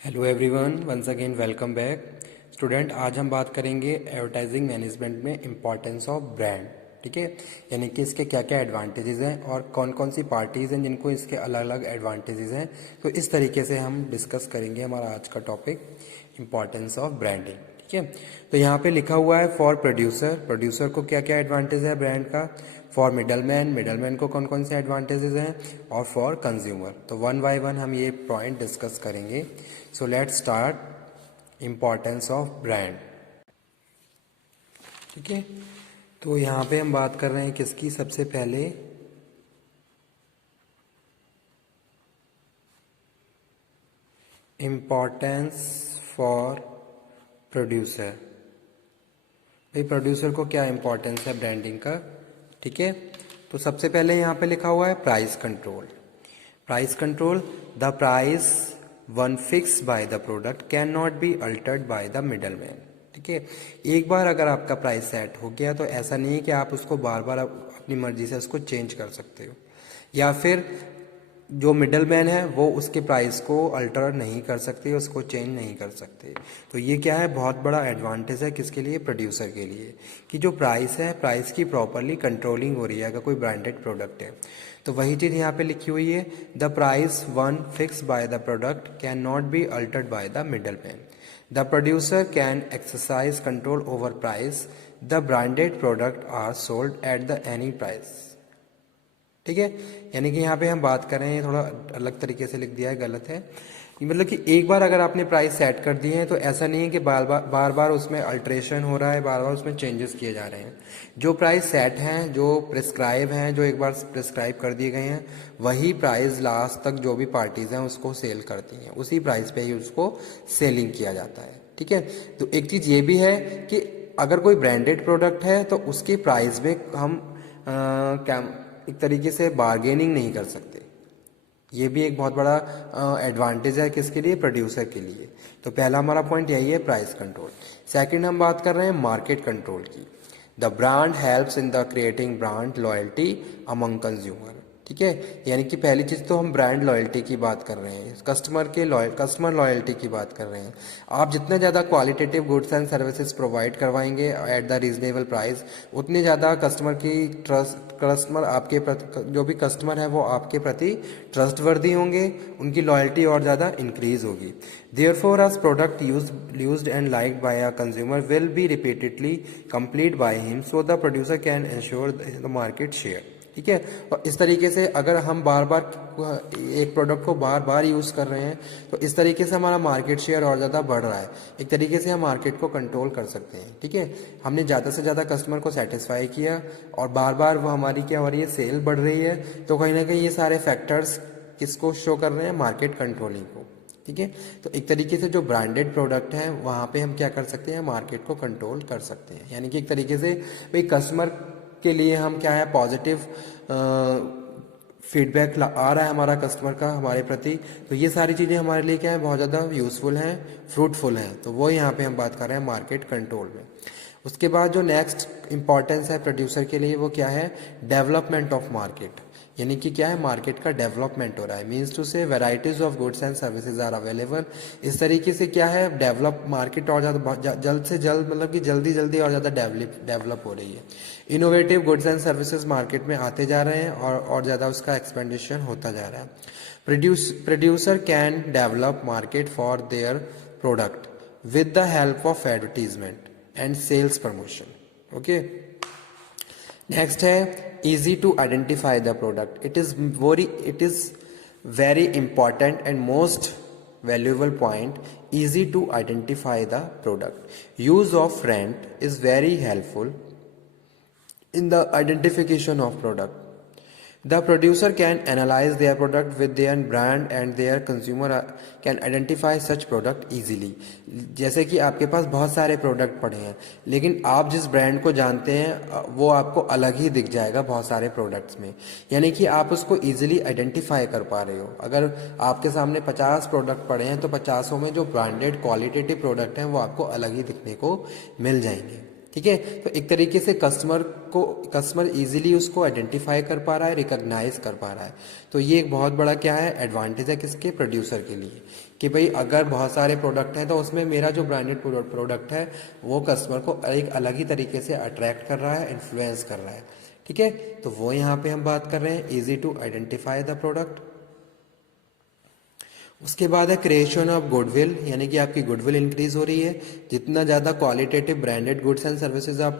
Hello everyone, once again welcome back. Student, आज हम बात करेंगे एडवर्टाइजिंग मैनेजमेंट में इम्पॉर्टेंस ऑफ ब्रांड। ठीक है, यानी कि इसके क्या क्या एडवांटेजेस हैं और कौन कौन सी पार्टीज़ हैं जिनको इसके अलग अलग एडवांटेजेस हैं। तो इस तरीके से हम डिस्कस करेंगे हमारा आज का टॉपिक इम्पॉर्टेंस ऑफ ब्रांडिंग। ठीक है, तो यहाँ पे लिखा हुआ है फॉर प्रोड्यूसर, प्रोड्यूसर को क्या क्या एडवांटेज है ब्रांड का। फॉर मिडलमैन, मिडलमैन को कौन कौन से एडवांटेजेस हैं। और फॉर कंज्यूमर। तो वन बाय वन हम ये पॉइंट डिस्कस करेंगे। So let's start importance of brand. ठीक है, तो यहाँ पे हम बात कर रहे हैं किसकी। सबसे पहले इम्पॉर्टेंस फॉर प्रोड्यूसर। भाई प्रोड्यूसर को क्या इम्पोर्टेंस है ब्रांडिंग का। ठीक है, तो सबसे पहले यहाँ पे लिखा हुआ है price control. Price control, the price one fix by the product can not be altered by the middle man. ठीक है, एक बार अगर आपका प्राइस सेट हो गया तो ऐसा नहीं है कि आप उसको बार बार अपनी मर्जी से उसको चेंज कर सकते हो, या फिर जो मिडल मैन है वो उसके प्राइस को अल्टर नहीं कर सकते, उसको चेंज नहीं कर सकते। तो ये क्या है, बहुत बड़ा एडवांटेज है किसके लिए, प्रोड्यूसर के लिए, कि जो प्राइस है प्राइस की प्रॉपरली कंट्रोलिंग हो रही है अगर कोई ब्रांडेड प्रोडक्ट है। तो वही चीज़ यहाँ पे लिखी हुई है, the price one fix by the product can not be altered by the middle man. The producer can exercise control over price. The branded product are sold at the any price. ठीक है, यानी कि यहाँ पे हम बात कर रहे हैं, थोड़ा अलग तरीके से लिख दिया है, गलत है। मतलब कि एक बार अगर आपने प्राइस सेट कर दिए हैं तो ऐसा नहीं है कि बार बार उसमें अल्ट्रेशन हो रहा है, बार बार उसमें चेंजेस किए जा रहे हैं। जो प्राइस सेट हैं, जो प्रिस्क्राइब हैं, जो एक बार प्रिस्क्राइब कर दिए गए हैं, वही प्राइस लास्ट तक जो भी पार्टीज़ हैं उसको सेल करती हैं, उसी प्राइस पे ही उसको सेलिंग किया जाता है। ठीक है, तो एक चीज़ ये भी है कि अगर कोई ब्रांडेड प्रोडक्ट है तो उसकी प्राइस में हम क्या एक तरीके से बार्गेनिंग नहीं कर सकते। ये भी एक बहुत बड़ा एडवांटेज है किसके लिए, प्रोड्यूसर के लिए। तो पहला हमारा पॉइंट यही है, प्राइस कंट्रोल। सेकंड हम बात कर रहे हैं मार्केट कंट्रोल की। The brand helps in the creating brand loyalty among consumer. ठीक है, यानी कि पहली चीज़ तो हम ब्रांड लॉयल्टी की बात कर रहे हैं, कस्टमर लॉयल्टी की बात कर रहे हैं। आप जितना ज़्यादा qualitative goods and services provide करवाएंगे एट द रीजनेबल प्राइस, उतने ज़्यादा कस्टमर आपके प्रति, जो भी कस्टमर है वो आपके प्रति ट्रस्टवर्दी होंगे, उनकी लॉयल्टी और ज़्यादा इंक्रीज होगी। Therefore us product used and liked by a consumer will be repeatedly complete by him, so the producer can ensure the market share. ठीक है, और इस तरीके से अगर हम बार बार एक प्रोडक्ट को बार बार यूज़ कर रहे हैं तो इस तरीके से हमारा मार्केट शेयर और ज़्यादा बढ़ रहा है। एक तरीके से हम मार्केट को कंट्रोल कर सकते हैं। ठीक है, हमने ज़्यादा से ज़्यादा कस्टमर को सेटिस्फाई किया और बार बार वो हमारी क्या हो रही है, सेल बढ़ रही है। तो कहीं ना कहीं ये सारे फैक्टर्स किसको शो कर रहे हैं, मार्केट कंट्रोलिंग को। ठीक है, तो एक तरीके से जो ब्रांडेड प्रोडक्ट है वहाँ पे हम क्या कर सकते हैं, मार्केट को कंट्रोल कर सकते हैं। यानी कि एक तरीके से भाई कस्टमर के लिए हम क्या है, पॉजिटिव फीडबैक आ रहा है हमारा कस्टमर का हमारे प्रति। तो ये सारी चीज़ें हमारे लिए क्या है, बहुत ज़्यादा यूज़फुल हैं, फ्रूटफुल हैं। तो वो यहाँ पे हम बात कर रहे हैं मार्केट कंट्रोल में। उसके बाद जो नेक्स्ट इंपॉर्टेंस है प्रोड्यूसर के लिए वो क्या है, डेवलपमेंट ऑफ मार्केट। यानी कि क्या है, मार्केट का डेवलपमेंट हो रहा है, means to say varieties of goods and services are available. इस तरीके से क्या है, डेवलप मार्केट और ज़्यादा जल्द से जल्द, मतलब कि जल्दी जल्दी और ज़्यादा डेवलप हो रही है। Innovative goods and services market में आते जा रहे हैं और ज़्यादा उसका एक्सपेंडिशन होता जा रहा है। Producer can develop market for their product with the help of advertisement and sales promotion. Okay, next है easy to identify the product. It is very important and most valuable point, easy to identify the product. Use of rent is very helpful in the identification of product. The producer can analyze their product with their brand and their consumer can identify such product easily. जैसे कि आपके पास बहुत सारे product पड़े हैं लेकिन आप जिस ब्रांड को जानते हैं वो आपको अलग ही दिख जाएगा बहुत सारे प्रोडक्ट्स में। यानी कि आप उसको इजीली आइडेंटिफाई कर पा रहे हो। अगर आपके सामने 50 प्रोडक्ट पड़े हैं तो 50 में जो ब्रांडेड क्वालिटेटिव प्रोडक्ट हैं वो आपको अलग ही दिखने को मिल जाएंगे। ठीक है। तो एक तरीके से कस्टमर इजीली उसको आइडेंटिफाई कर पा रहा है, रिकॉग्नाइज कर पा रहा है। तो ये एक बहुत बड़ा क्या है, एडवांटेज है किसके, प्रोड्यूसर के लिए, कि भाई अगर बहुत सारे प्रोडक्ट हैं तो उसमें मेरा जो ब्रांडेड प्रोडक्ट है वो कस्टमर को एक अलग ही तरीके से अट्रैक्ट कर रहा है, इन्फ्लुएंस कर रहा है। ठीक है, तो वो यहाँ पे हम बात कर रहे हैं easy to identify the product. उसके बाद है क्रिएशन ऑफ गुडविल, यानी कि आपकी गुडविल इंक्रीज हो रही है। जितना ज़्यादा qualitative branded goods and services आप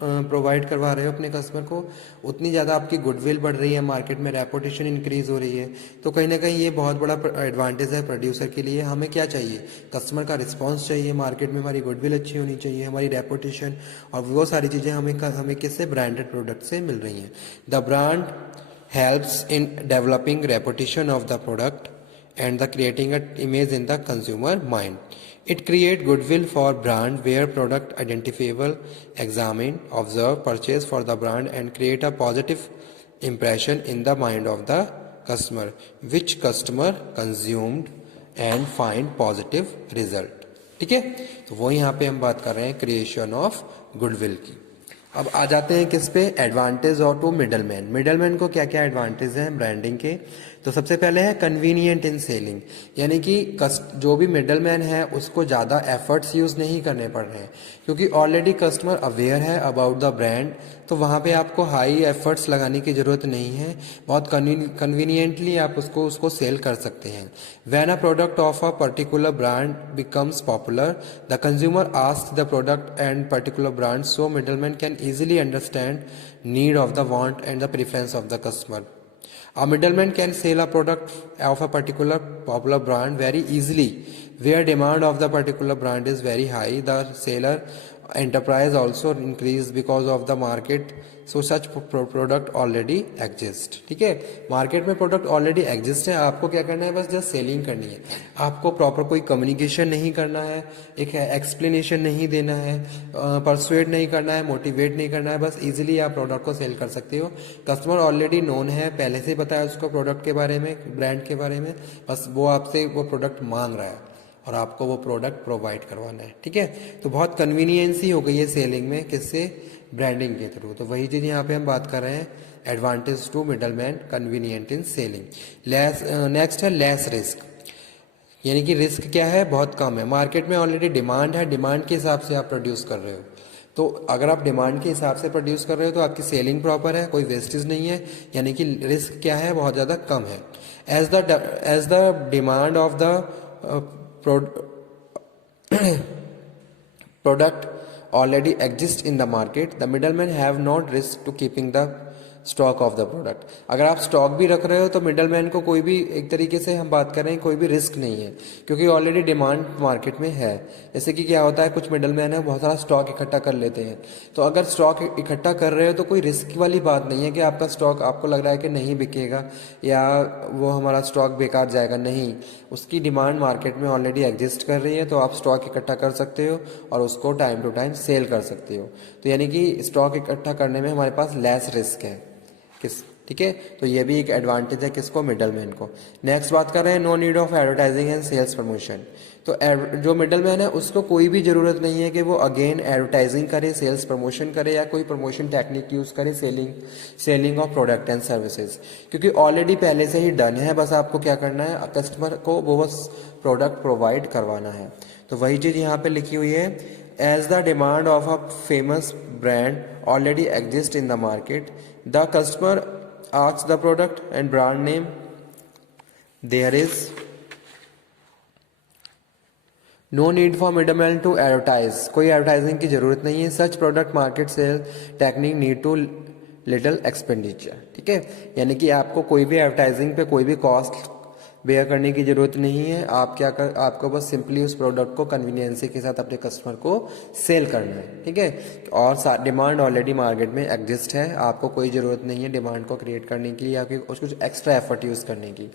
प्रोवाइड करवा रहे हो अपने कस्टमर को, उतनी ज़्यादा आपकी गुडविल बढ़ रही है, मार्केट में रेपुटेशन इंक्रीज हो रही है। तो कहीं ना कहीं ये बहुत बड़ा एडवांटेज है प्रोड्यूसर के लिए। हमें क्या चाहिए, कस्टमर का रिस्पॉन्स चाहिए, मार्केट में हमारी गुडविल अच्छी होनी चाहिए, हमारी रेपुटेशन, और वो सारी चीज़ें हमें किससे, ब्रांडेड प्रोडक्ट से मिल रही हैं। The brand helps in developing reputation of the product and the creating an image in the consumer mind. It create goodwill for brand where product identifiable, examine, observe, purchase for the brand and create a positive impression in the mind of the customer, which customer consumed and find positive result. ठीक है, तो वो यहाँ पे हम बात कर रहे हैं क्रिएशन ऑफ गुडविल की। अब आ जाते हैं किस पे, एडवांटेज और टू मिडलमैन। मिडलमैन को क्या क्या एडवांटेज हैं ब्रांडिंग के, तो सबसे पहले है कन्वीनियंट इन सेलिंग, यानी कि जो भी मिडलमैन है उसको ज़्यादा एफर्ट्स यूज़ नहीं करने पड़ रहे हैं, क्योंकि ऑलरेडी कस्टमर अवेयर है अबाउट द ब्रांड। तो वहाँ पे आपको हाई एफर्ट्स लगाने की ज़रूरत नहीं है, बहुत कन्वीनियंटली आप उसको सेल कर सकते हैं। When a product of a particular brand becomes popular, the consumer ask the product and particular brand, so middleman can easily understand need of the want and the preference of the customer. A middleman can sell a product of a particular popular brand very easily where demand of the particular brand is very high. The seller enterprise also increase because of the market, so such product already exist. ठीक है, market में product already exist है, आपको क्या करना है, बस just selling करनी है। आपको प्रॉपर कोई कम्युनिकेशन नहीं करना है, एक एक्सप्लेनेशन नहीं देना है, परसुएड नहीं करना है, मोटिवेट नहीं करना है, बस इजीली आप प्रोडक्ट को सेल कर सकते हो। कस्टमर ऑलरेडी नोन है, पहले से ही पता है उसको प्रोडक्ट के बारे में, ब्रांड के बारे में, बस वो आपसे वो प्रोडक्ट मांग रहा है और आपको वो प्रोडक्ट प्रोवाइड करवाना है। ठीक है, तो बहुत कन्वीनियंसी हो गई है सेलिंग में, किससे, ब्रांडिंग के थ्रू। तो वही चीज़ यहाँ पे हम बात कर रहे हैं, advantage to middleman, convenient in selling. Next है लेस रिस्क, यानी कि रिस्क क्या है, बहुत कम है। मार्केट में ऑलरेडी डिमांड है, डिमांड के हिसाब से आप प्रोड्यूस कर रहे हो। तो अगर आप डिमांड के हिसाब से प्रोड्यूस कर रहे हो तो आपकी सेलिंग प्रॉपर है, कोई वेस्टेज नहीं है, यानी कि रिस्क क्या है, बहुत ज़्यादा कम है। As the demand of the product already exists in the market, the middlemen have not risk to keeping the stock of the product. अगर आप स्टॉक भी रख रहे हो तो मिडलमैन को कोई भी, एक तरीके से हम बात कर रहे हैं, कोई भी रिस्क नहीं है, क्योंकि ऑलरेडी डिमांड मार्केट में है। जैसे कि क्या होता है, कुछ मिडलमैन है बहुत सारा स्टॉक इकट्ठा कर लेते हैं, तो अगर स्टॉक इकट्ठा कर रहे हो तो कोई रिस्क वाली बात नहीं है कि आपका स्टॉक आपको लग रहा है कि नहीं बिकेगा या वो हमारा स्टॉक बेकार जाएगा, नहीं, उसकी डिमांड मार्केट में ऑलरेडी एग्जिस्ट कर रही है, तो आप स्टॉक इकट्ठा कर सकते हो और उसको टाइम टू टाइम सेल कर सकते हो। तो यानी कि स्टॉक इकट्ठा करने में हमारे पास लेस रिस्क है ठीक है, तो ये भी एक एडवांटेज है किसको, मिडलमैन को। नेक्स्ट बात कर रहे हैं, no need of advertising and sales promotion. तो जो मिडलमैन है उसको कोई भी जरूरत नहीं है कि वो अगेन एडवर्टाइजिंग करे, सेल्स प्रमोशन करे या कोई प्रमोशन टेक्निक यूज करे selling of product and services, क्योंकि ऑलरेडी पहले से ही डन है। बस आपको क्या करना है, कस्टमर को वो बस प्रोडक्ट प्रोवाइड करवाना है। तो वही चीज यहाँ पे लिखी हुई है, as the demand of a famous brand already exist in the market, the customer asks the product and brand name, there is no need for middleman to advertise, कोई एडवर्टाइजिंग की जरूरत नहीं है। सच product market sell technique need to little expenditure. ठीक है, यानी कि आपको कोई भी एडवर्टाइजिंग पे कोई भी कॉस्ट बेयर करने की जरूरत नहीं है। आपको बस सिंपली उस प्रोडक्ट को कन्वीनियंसी के साथ अपने कस्टमर को सेल करना है। ठीक है, और डिमांड ऑलरेडी मार्केट में एग्जिस्ट है, आपको कोई जरूरत नहीं है डिमांड को क्रिएट करने की या फिर कुछ एक्स्ट्रा एफर्ट यूज करने की।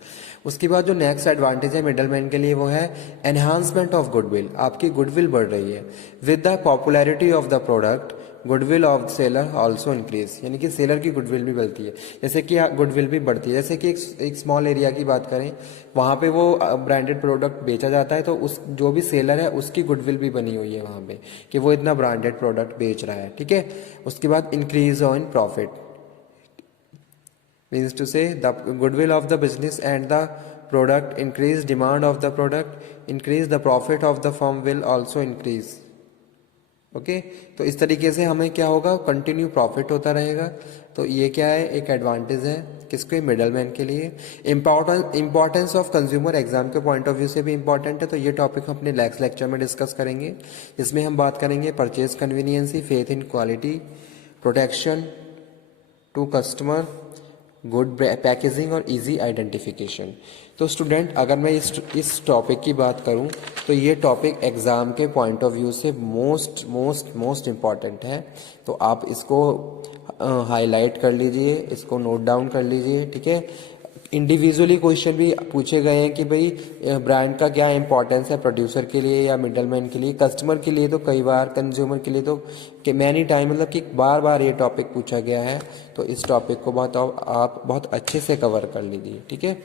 उसके बाद जो नेक्स्ट एडवांटेज है मिडलमैन के लिए वो है एनहांसमेंट ऑफ गुडविल। आपकी गुडविल बढ़ रही है with the popularity of the product, goodwill of seller also increase, यानी कि सेलर की गुडविल भी बढ़ती है। जैसे कि गुडविल भी बढ़ती है, जैसे कि एक स्मॉल एरिया की बात करें, वहाँ पे वो ब्रांडेड प्रोडक्ट बेचा जाता है, तो उस जो भी सेलर है उसकी गुडविल भी बनी हुई है वहाँ पे कि वो इतना ब्रांडेड प्रोडक्ट बेच रहा है, ठीक है। उसके बाद increase on profit, means to say the goodwill of the business and the product increase, demand of the product increase, the profit of the firm will also increase। Okay तो इस तरीके से हमें क्या होगा, कंटिन्यू प्रॉफिट होता रहेगा। तो ये क्या है, एक एडवांटेज है किसके, मिडलमैन के लिए। इंपॉर्टेंस ऑफ कंज्यूमर एग्जाम के पॉइंट ऑफ व्यू से भी इंपॉर्टेंट है, तो ये टॉपिक हम अपने नेक्स्ट लेक्चर में डिस्कस करेंगे। इसमें हम बात करेंगे purchase conveniency, faith in quality, protection to customer, good packaging और इजी आइडेंटिफिकेशन। तो स्टूडेंट अगर मैं इस टॉपिक की बात करूं तो ये टॉपिक एग्ज़ाम के पॉइंट ऑफ व्यू से मोस्ट मोस्ट मोस्ट इम्पॉर्टेंट है। तो आप इसको हाईलाइट कर लीजिए, इसको नोट डाउन कर लीजिए, ठीक है। इंडिविजुअली क्वेश्चन भी पूछे गए हैं कि भाई ब्रांड का क्या इंपॉर्टेंस है प्रोड्यूसर के लिए या मिडलमैन के लिए, कस्टमर के लिए तो कई बार, कंज्यूमर के लिए तो मैनी टाइम, मतलब कि बार बार ये टॉपिक पूछा गया है। तो इस टॉपिक को आप बहुत अच्छे से कवर कर लीजिए, ठीक है।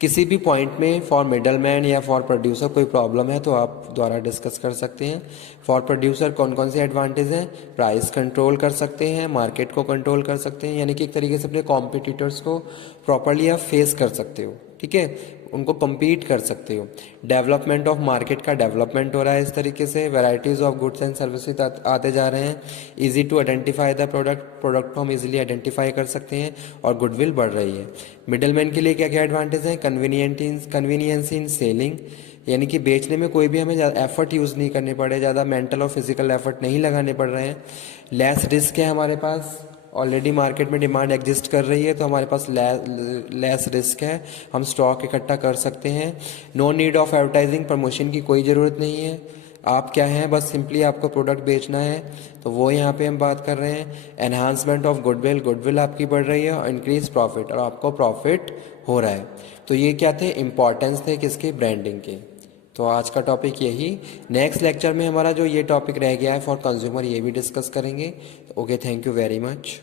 किसी भी पॉइंट में फॉर मिडलमैन या फॉर प्रोड्यूसर कोई प्रॉब्लम है तो आप द्वारा डिस्कस कर सकते हैं। फॉर प्रोड्यूसर कौन कौन से एडवांटेज हैं, प्राइस कंट्रोल कर सकते हैं, मार्केट को कंट्रोल कर सकते हैं, यानी कि एक तरीके से अपने कॉम्पिटिटर्स को प्रॉपरली आप फेस कर सकते हो, ठीक है, उनको compete कर सकते हो। डेवलपमेंट ऑफ मार्केट का डेवलपमेंट हो रहा है इस तरीके से, varieties of goods and services आते जा रहे हैं। Easy to identify the product को हम इजीली आइडेंटिफाई कर सकते हैं और गुडविल बढ़ रही है। मिडलमैन के लिए क्या क्या एडवांटेज है, कन्वीनियंस इन सेलिंग, यानी कि बेचने में कोई भी हमें ज़्यादा एफर्ट यूज़ नहीं करने पड़े, ज़्यादा मेंटल और फिजिकल एफर्ट नहीं लगाने पड़ रहे हैं। लेस रिस्क है हमारे पास, ऑलरेडी मार्केट में डिमांड एग्जिस्ट कर रही है तो हमारे पास लेस रिस्क है, हम स्टॉक इकट्ठा कर सकते हैं। No need of advertising, promotion की कोई ज़रूरत नहीं है। आप क्या हैं, बस सिंपली आपको प्रोडक्ट बेचना है, तो वो यहाँ पे हम बात कर रहे हैं। एनहांसमेंट ऑफ गुडविल आपकी बढ़ रही है और इंक्रीज प्रॉफिट, और आपको प्रॉफिट हो रहा है। तो ये क्या थे, इंपॉर्टेंस थे किसके, ब्रांडिंग के। तो आज का टॉपिक यही, नेक्स्ट लेक्चर में हमारा जो ये टॉपिक रह गया है फॉर कंज्यूमर, ये भी डिस्कस करेंगे। Okay, thank you very much.